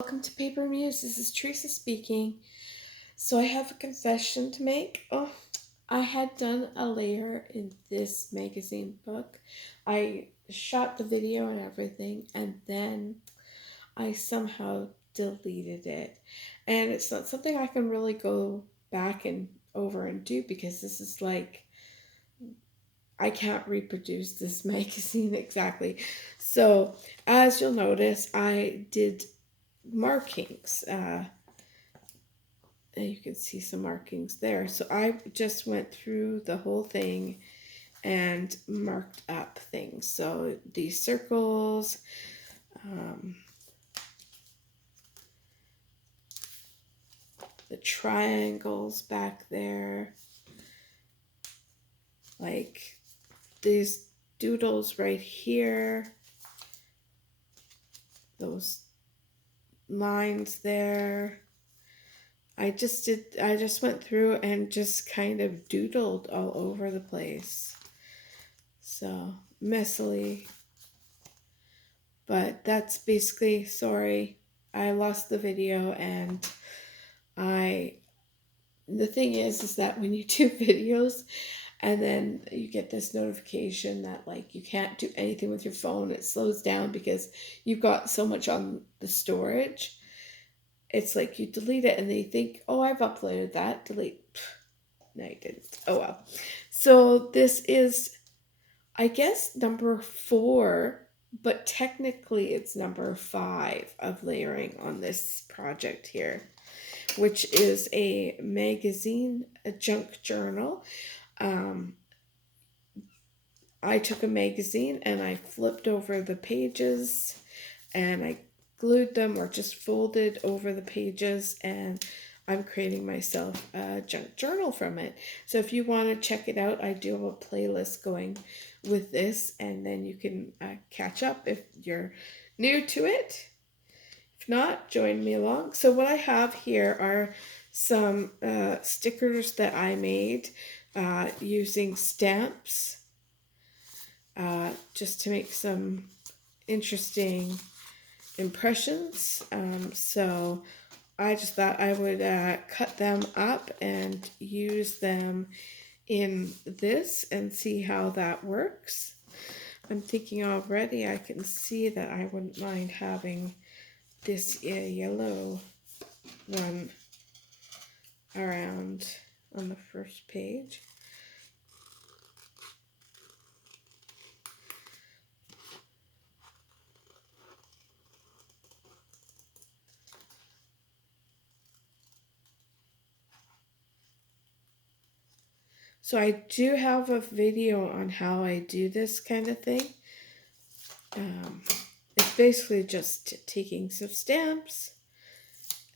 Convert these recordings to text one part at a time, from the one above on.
Welcome to Paper Muse. This is Teresa speaking. So I have a confession to make. I had done a layer in this magazine book. I shot the video and everything, and then I somehow deleted it. And it's not something I can really go back and over and do because this is like I can't reproduce this magazine exactly. So, as you'll notice, I did markings. And you can see some markings there. So I just went through the whole thing and marked up things. So these circles, um, the triangles back there, like these doodles right here, those lines there. I just went through and just kind of doodled all over the place. So messily. But that's basically, sorry, I lost the video and the thing is that when you do videos and then you get this notification that like you can't do anything with your phone, it slows down because you've got so much on the storage. It's like you delete it and they think, oh, I've uploaded that, delete. No, you didn't. Oh well. So this is, I guess, number 4, but technically it's number 5 of layering on this project here, which is a magazine, a junk journal. I took a magazine and I flipped over the pages and I glued them or just folded over the pages, and I'm creating myself a junk journal from it. So if you want to check it out, I do have a playlist going with this, and then you can catch up if you're new to it. If not, join me along. So what I have here are some stickers that I made using stamps just to make some interesting impressions. So I just thought I would cut them up and use them in this and see how that works. I'm thinking already I can see that I wouldn't mind having this yellow one around on the first page. So I do have a video on how I do this kind of thing. It's basically just taking some stamps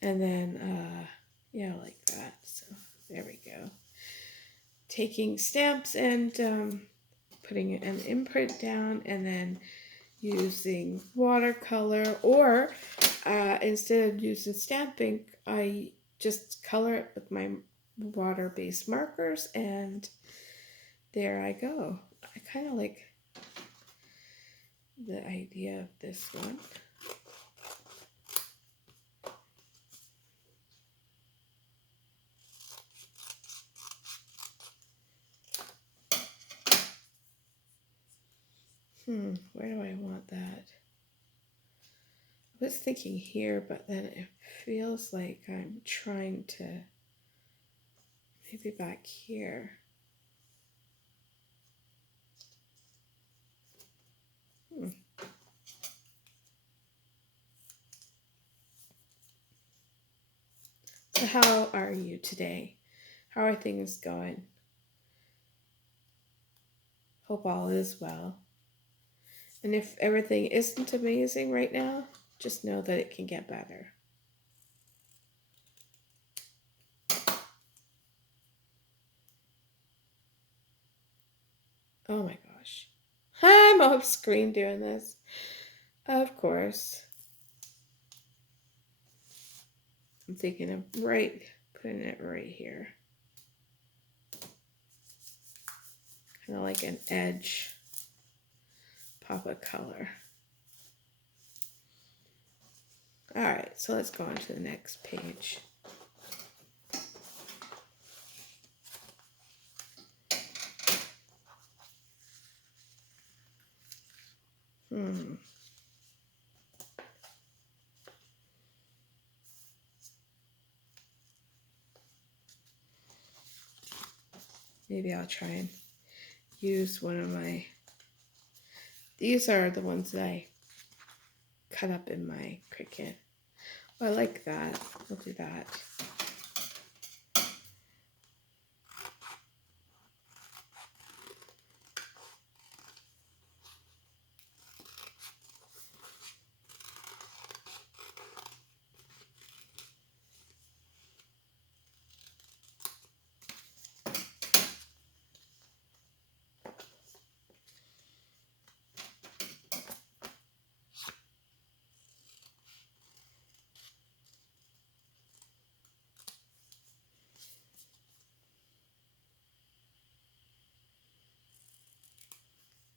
and then, yeah, like that. So there we go. Taking stamps and putting an imprint down and then using watercolor, or instead of using stamp ink, I just color it with my water-based markers, and there I go. I kind of like the idea of this one. Where do I want that? I was thinking here, but then it feels like I'm trying to maybe back here. So how are you today? How are things going? Hope all is well. And if everything isn't amazing right now, just know that it can get better. Oh my gosh. I'm off screen doing this. Of course. I'm thinking of putting it right here. Kind of like an edge pop of color. All right, so let's go on to the next page. Maybe I'll try and use one of my, these are the ones that I cut up in my Cricut. Oh, I like that. I'll do that.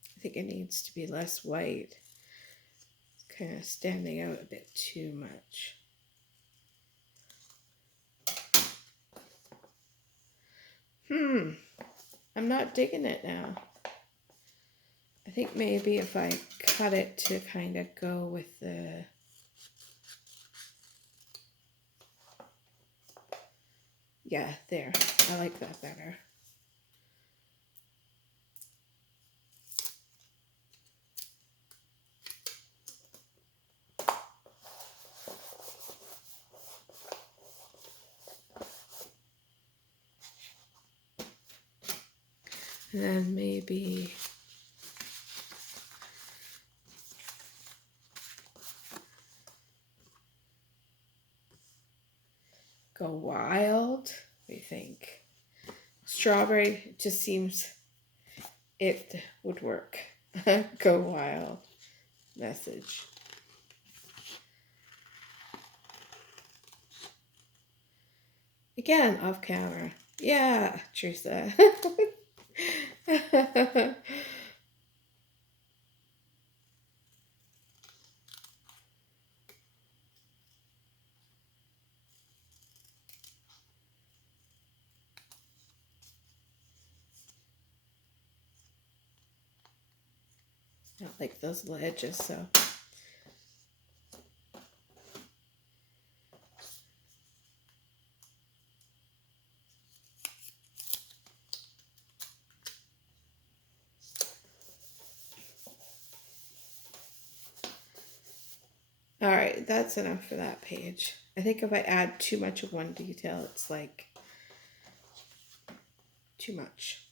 I think it needs to be less white. It's kind of standing out a bit too much. I'm not digging it now. I think maybe if I cut it to kind of go with the, yeah, there. I like that better. And then maybe go wild. What do you think? Strawberry just seems it would work. Go wild message. Again, off camera. Yeah, Teresa. I don't like those little edges, so. All right, that's enough for that page. I think if I add too much of one detail, it's like too much.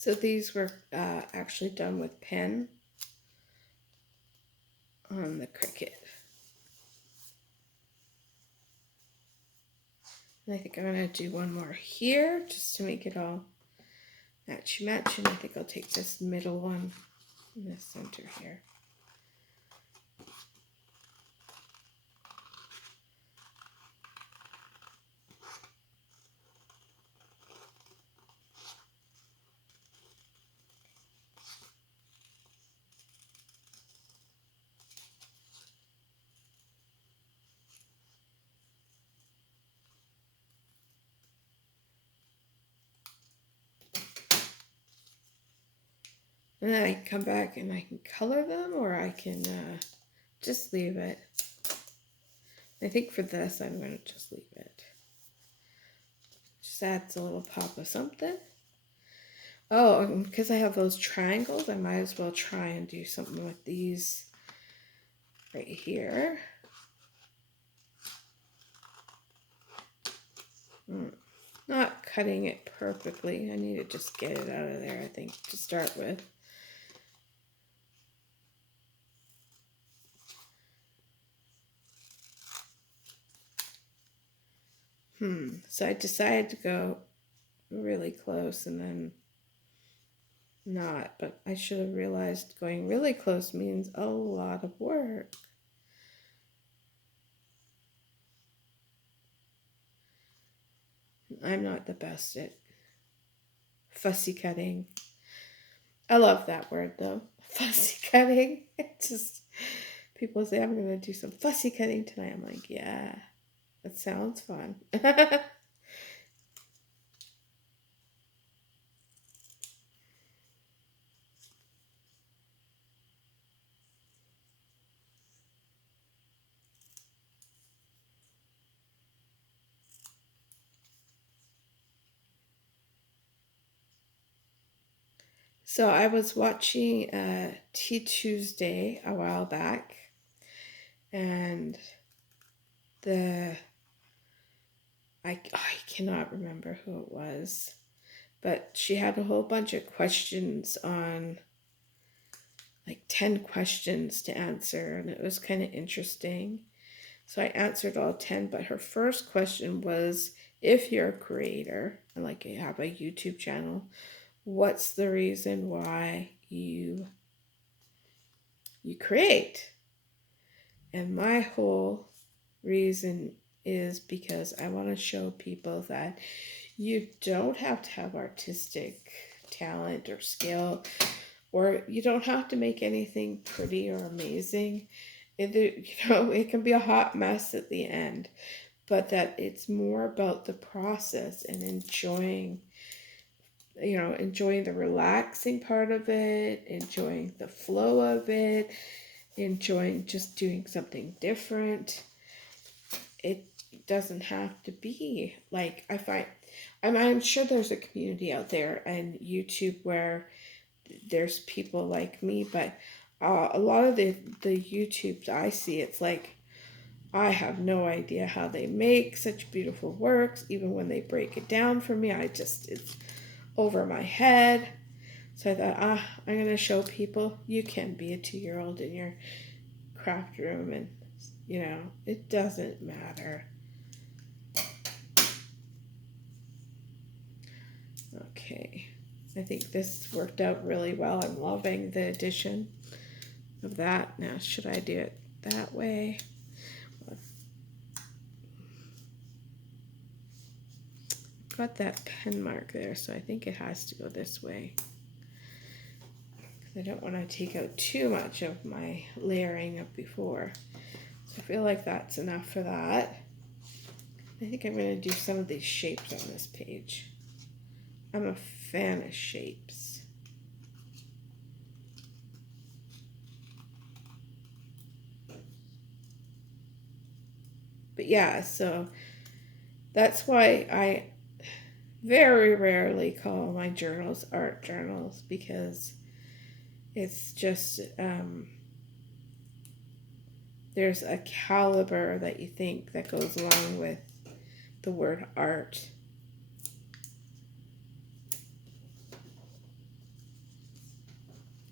So these were actually done with pen on the Cricut. And I think I'm going to do one more here just to make it all matchy-match. And I think I'll take this middle one in the center here. And then I can come back and I can color them, or I can just leave it. I think for this, I'm going to just leave it. Just adds a little pop of something. Oh, because I have those triangles, I might as well try and do something with these right here. not cutting it perfectly. I need to just get it out of there, I think, to start with. So I decided to go really close and then not, but I should have realized going really close means a lot of work. I'm not the best at fussy cutting. I love that word though. Fussy cutting. It just, people say I'm going to do some fussy cutting tonight. I'm like, yeah, that sounds fun. So I was watching Tea Tuesday a while back, and the I cannot remember who it was, but she had a whole bunch of questions on, like 10 questions to answer, and it was kind of interesting. So I answered all 10, but her first question was, if you're a creator and like you have a YouTube channel, what's the reason why you create? And my whole reason is because I want to show people that you don't have to have artistic talent or skill, or you don't have to make anything pretty or amazing. It can be a hot mess at the end, but that it's more about the process and enjoying the relaxing part of it, enjoying the flow of it, enjoying just doing something different. It doesn't have to be like, I'm sure there's a community out there and YouTube where there's people like me, but a lot of the YouTubes I see, it's like I have no idea how they make such beautiful works. Even when they break it down for me, it's over my head. So I thought, I'm going to show people you can be a 2-year-old in your craft room, and it doesn't matter. Okay, I think this worked out really well. I'm loving the addition of that. Now, should I do it that way? I've got that pen mark there, so I think it has to go this way. I don't want to take out too much of my layering of before. So I feel like that's enough for that. I think I'm going to do some of these shapes on this page. I'm a fan of shapes. But yeah, so that's why I very rarely call my journals art journals, because it's just there's a caliber that you think that goes along with the word art.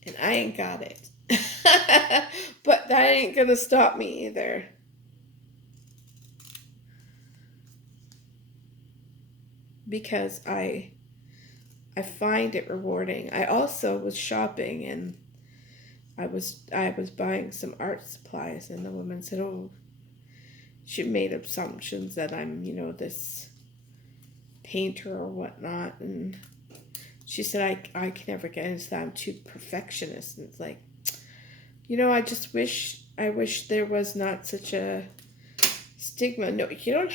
And I ain't got it. But that ain't gonna stop me either. Because I find it rewarding. I also was shopping, and I was buying some art supplies, and the woman said, "Oh," she made assumptions that I'm, this painter or whatnot, and she said I can never get into that. I'm too perfectionist. And it's like, I wish there was not such a stigma. No, you don't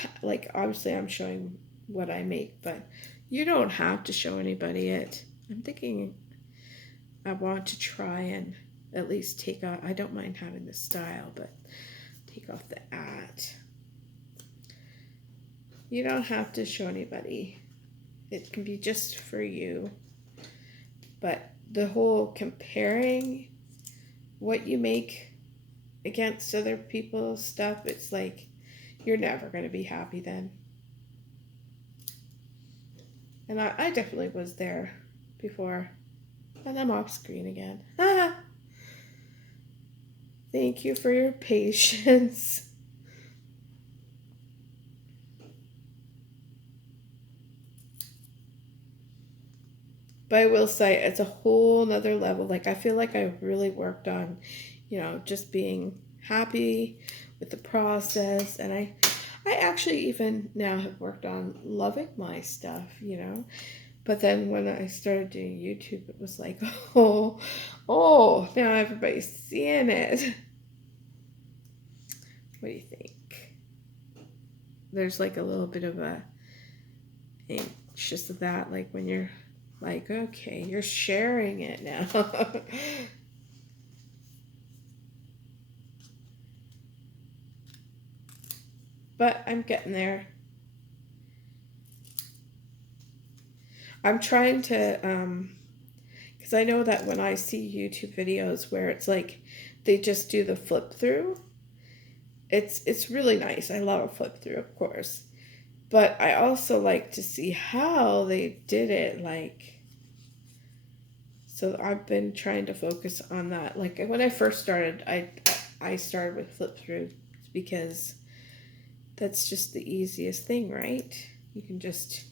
obviously I'm showing what I make, but you don't have to show anybody it. I'm thinking I want to try and at least take off. I don't mind having the style, but take off the at. You don't have to show anybody. It can be just for you. But the whole comparing what you make against other people's stuff, it's like you're never going to be happy then. And I definitely was there before. And I'm off screen again. Thank you for your patience. But I will say it's a whole nother level. Like I feel like I really worked on, just being happy with the process. And I actually even now have worked on loving my stuff. But then when I started doing YouTube, it was like, oh, now everybody's seeing it. What do you think? There's like a little bit of a anxious of that, like when you're like, okay, you're sharing it now. But I'm getting there. I'm trying to, because I know that when I see YouTube videos where it's like they just do the flip through, it's really nice. I love a flip through, of course. But I also like to see how they did it, like, so I've been trying to focus on that. Like when I first started, I started with flip through because that's just the easiest thing, right? You can just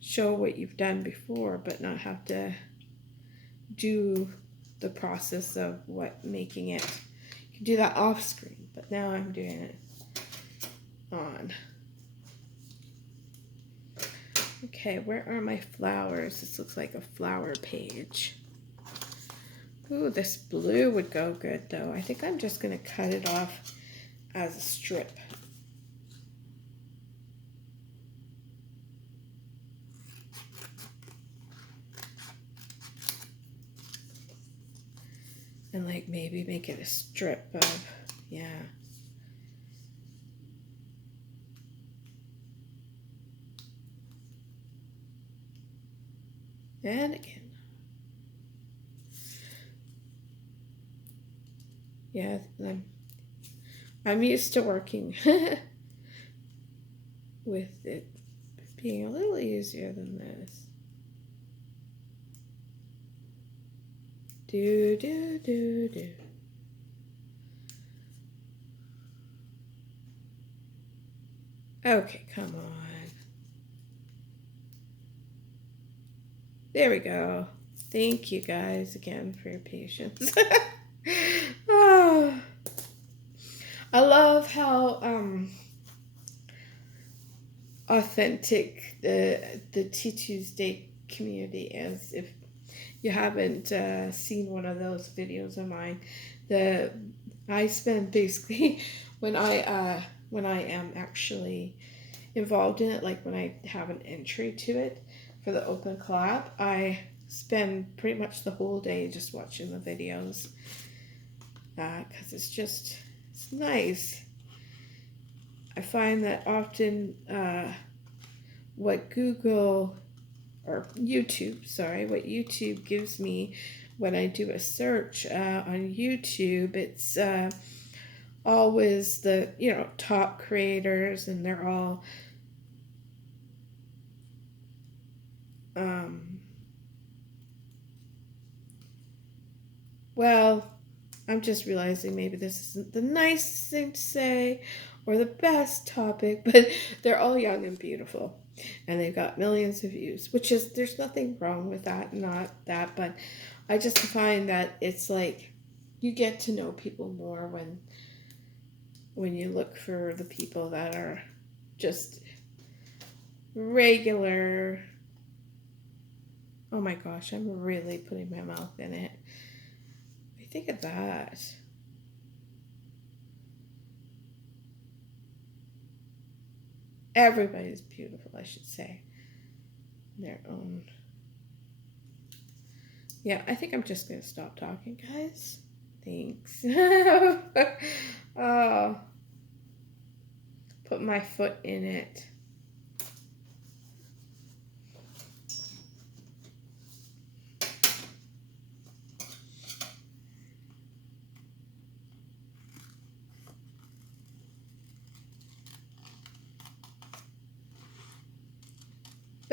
show what you've done before, but not have to do the process of making it. You can do that off screen, but now I'm doing it on. Okay, where are my flowers? This looks like a flower page. Ooh, this blue would go good though. I think I'm just gonna cut it off as a strip. And like maybe make it a strip of, yeah. And again. Yeah, I'm used to working with it being a little easier than this. Do, do, do, do. Okay, come on. There we go. Thank you guys again for your patience. Oh, I love how authentic the Tea Tuesday community is. If you haven't seen one of those videos of mine, I spend basically when I am actually involved in it, like when I have an entry to it for the open collab, I spend pretty much the whole day just watching the videos because it's nice. I find that often what YouTube gives me when I do a search on YouTube, it's always the top creators, and they're all well, I'm just realizing maybe this isn't the nicest thing to say or the best topic, but they're all young and beautiful. And they've got millions of views, there's nothing wrong with that, not that, but I just find that it's like you get to know people more when you look for the people that are just regular. Oh my gosh, I'm really putting my mouth in it. Think of that. Everybody's beautiful, I should say. Their own. Yeah, I think I'm just going to stop talking, guys. Thanks. Oh, put my foot in it.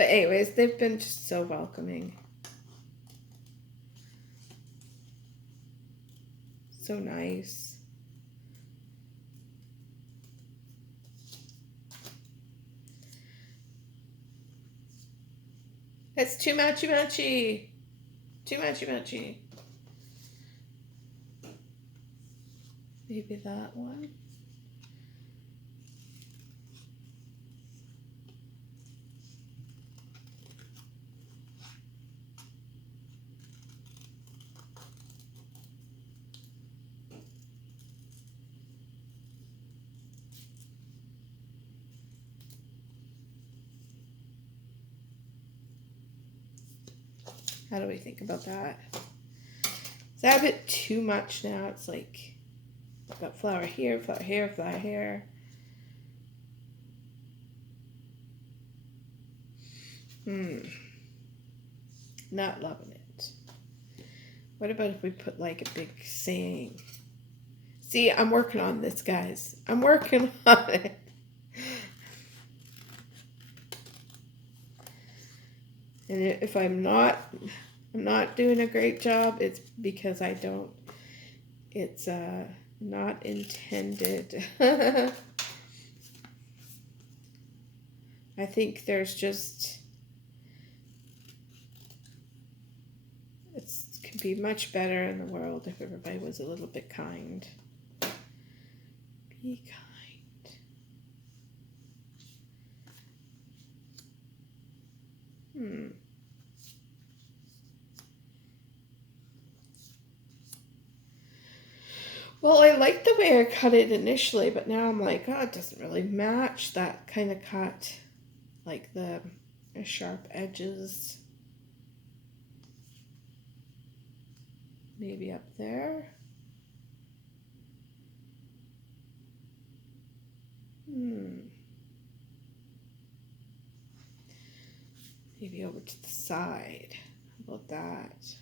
But anyways, they've been just so welcoming. So nice. It's too matchy-matchy. Too matchy-matchy. Maybe that one. How do we think about that? Is that a bit too much now? It's like, I've got flower here, flower here, flower here. Not loving it. What about if we put like a big saying? See, I'm working on this, guys. I'm working on it. And if I'm not doing a great job, it's because I don't. It's not intended. I think there's just, it could be much better in the world if everybody was a little bit kind. Be kind. Well, I liked the way I cut it initially, but now I'm like, oh, it doesn't really match that kind of cut. Like the sharp edges. Maybe up there. Maybe over to the side. How about that?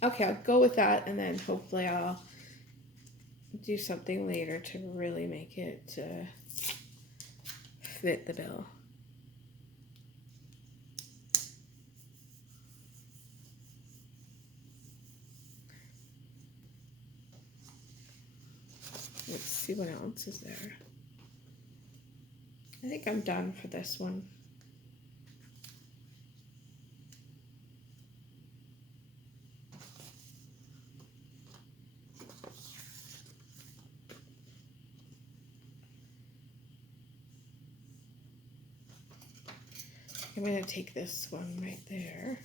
Okay, I'll go with that, and then hopefully I'll do something later to really make it fit the bill. Let's see what else is there. I think I'm done for this one. I'm going to take this one right there.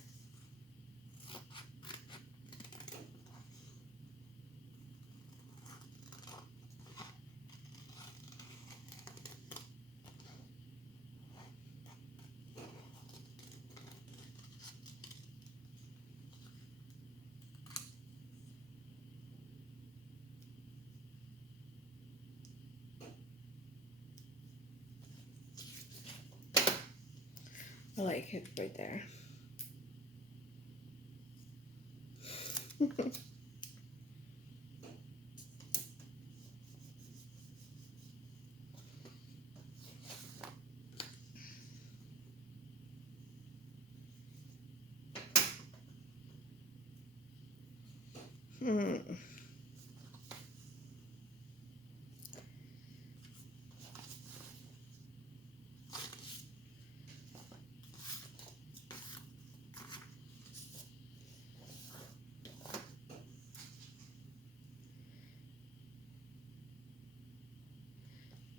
I like it right there.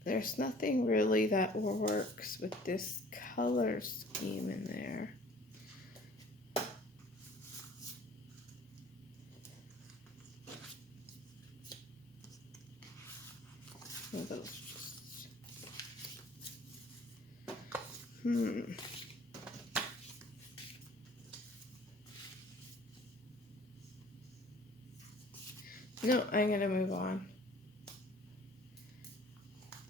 There's nothing really that works with this color scheme in there. Those just... No, I'm gonna move on.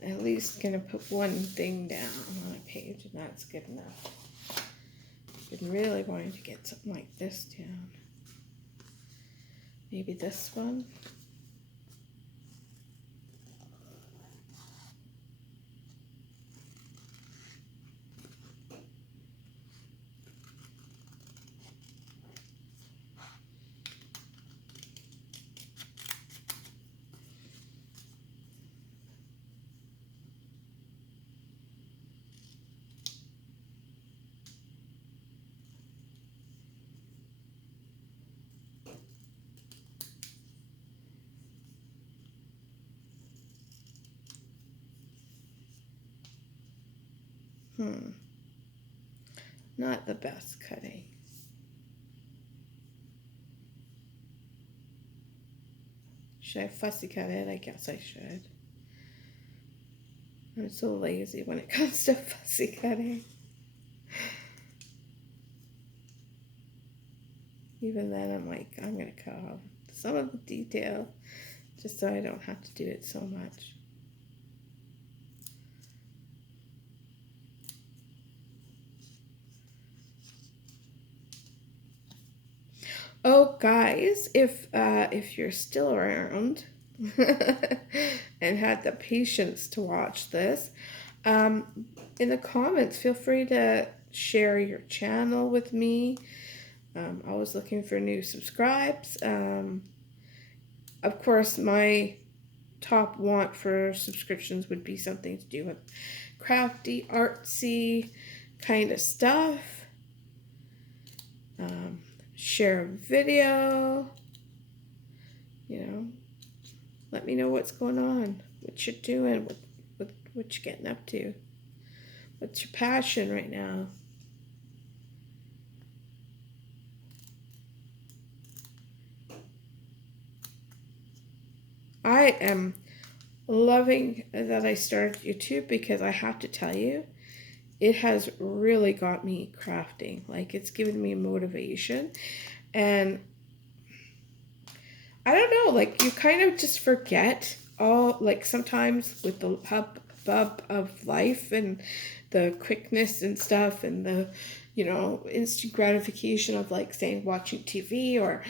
At least gonna put one thing down on a page, and that's good enough. Been really wanting to get something like this down. Maybe this one. Not the best cutting. Should I fussy cut it? I guess I should. I'm so lazy when it comes to fussy cutting. Even then, I'm like, I'm going to cut off some of the detail just so I don't have to do it so much. Oh, guys, if you're still around and had the patience to watch this, um, in the comments, feel free to share your channel with me. Always looking for new subscribes. Of course, my top want for subscriptions would be something to do with crafty, artsy kind of stuff. Share a video. Let me know what's going on, what you're doing, what you're getting up to, what's your passion right now. I am loving that I started YouTube because I have to tell you, it has really got me crafting. Like, it's given me motivation. And I don't know, like, you kind of just forget all, like, sometimes with the hubbub of life and the quickness and stuff and the, instant gratification of, like, saying, watching TV or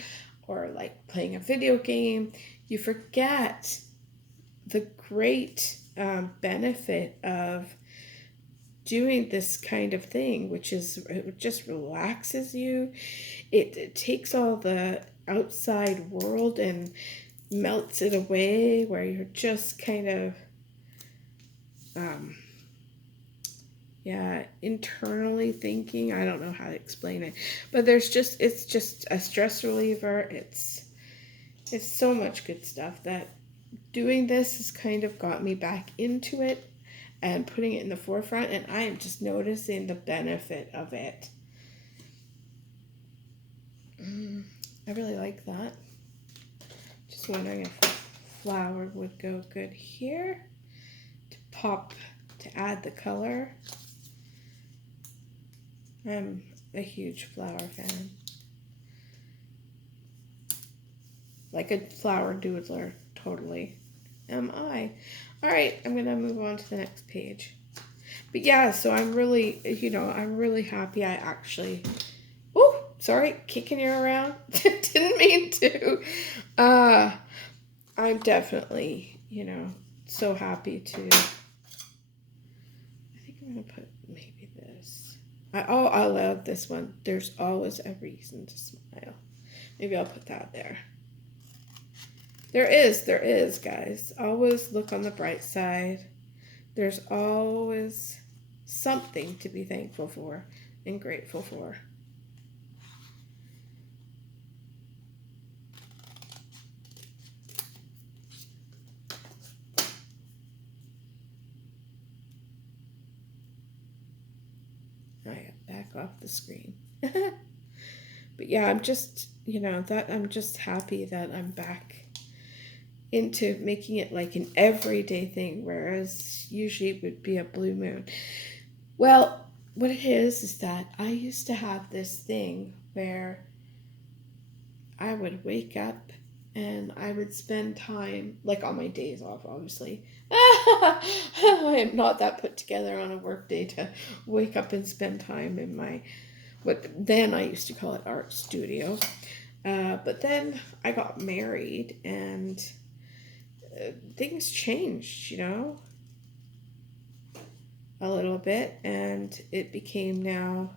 like playing a video game, you forget the great benefit of doing this kind of thing, which is, it just relaxes you. It takes all the outside world and melts it away, where you're just kind of internally thinking. I don't know how to explain it, but it's just a stress reliever. It's so much good stuff that doing this has kind of got me back into it and putting it in the forefront, and I am just noticing the benefit of it. I really like that. Just wondering if flower would go good here to add the color. I'm a huge flower fan. Like a flower doodler, totally am I. All right, I'm going to move on to the next page. But yeah, so I'm really happy I actually, sorry, kicking you around. Didn't mean to. I'm definitely, so happy to, I think I'm going to put maybe this. I love this one. There's always a reason to smile. Maybe I'll put that there. There is, guys. Always look on the bright side. There's always something to be thankful for and grateful for. I got back off the screen. But yeah, I'm just, I'm just happy that I'm back into making it like an everyday thing, whereas usually it would be a blue moon. Well, what it is that I used to have this thing where I would wake up and I would spend time, like on my days off, obviously. I am not that put together on a work day to wake up and spend time in my, what then I used to call it, art studio. But then I got married and things changed, a little bit, and it became now,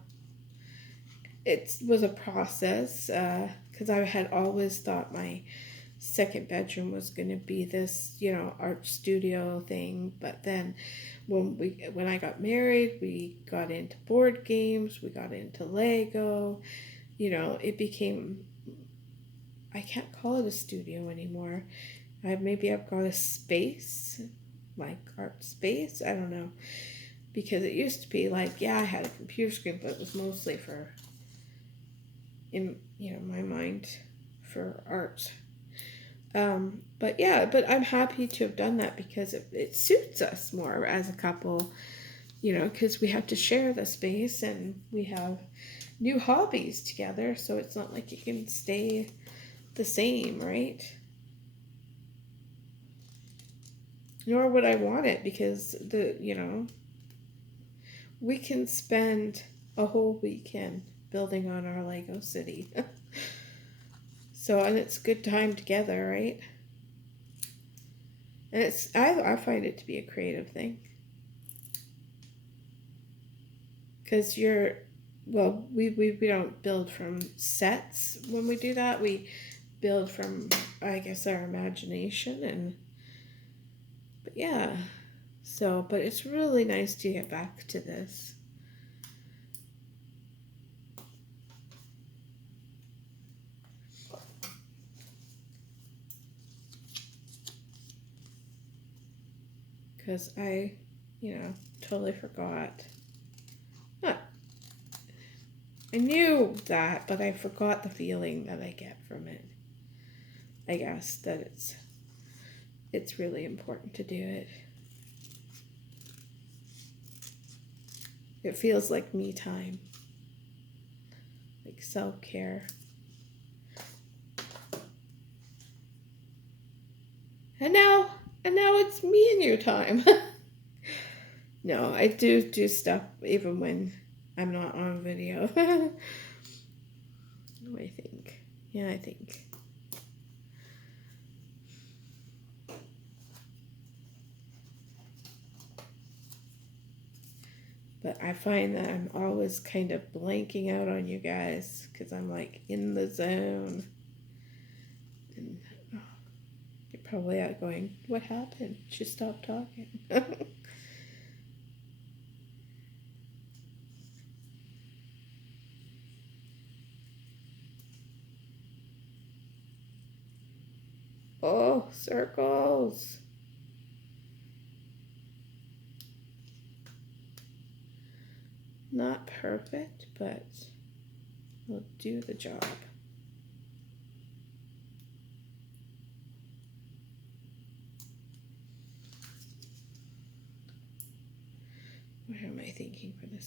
it was a process, because I had always thought my second bedroom was going to be this, art studio thing. But then when I got married, we got into board games, we got into Lego, it became, I can't call it a studio anymore. Maybe I've got a space, like art space, I don't know. because it used to be like, yeah, I had a computer screen, but it was mostly for, in my mind, for art. But yeah, but I'm happy to have done that because it suits us more as a couple, because we have to share the space and we have new hobbies together, so it's not like it can stay the same, right? Nor would I want it because we can spend a whole weekend building on our Lego city. So, and it's good time together, right? And I find it to be a creative thing. Because we don't build from sets when we do that. We build from, I guess, our imagination. But yeah. So, but it's really nice to get back to this. Because I, totally forgot. Not, I knew that, but I forgot the feeling that I get from it. I guess that it's really important to do it. It feels like me time, like self-care. And now it's me and your time. No, I do stuff even when I'm not on video. What do I think? Yeah, I think. But I find that I'm always kind of blanking out on you guys because I'm like in the zone. And you're probably out going, what happened? She stopped talking. Oh, circles. Not perfect, but will do the job. What am I thinking for this?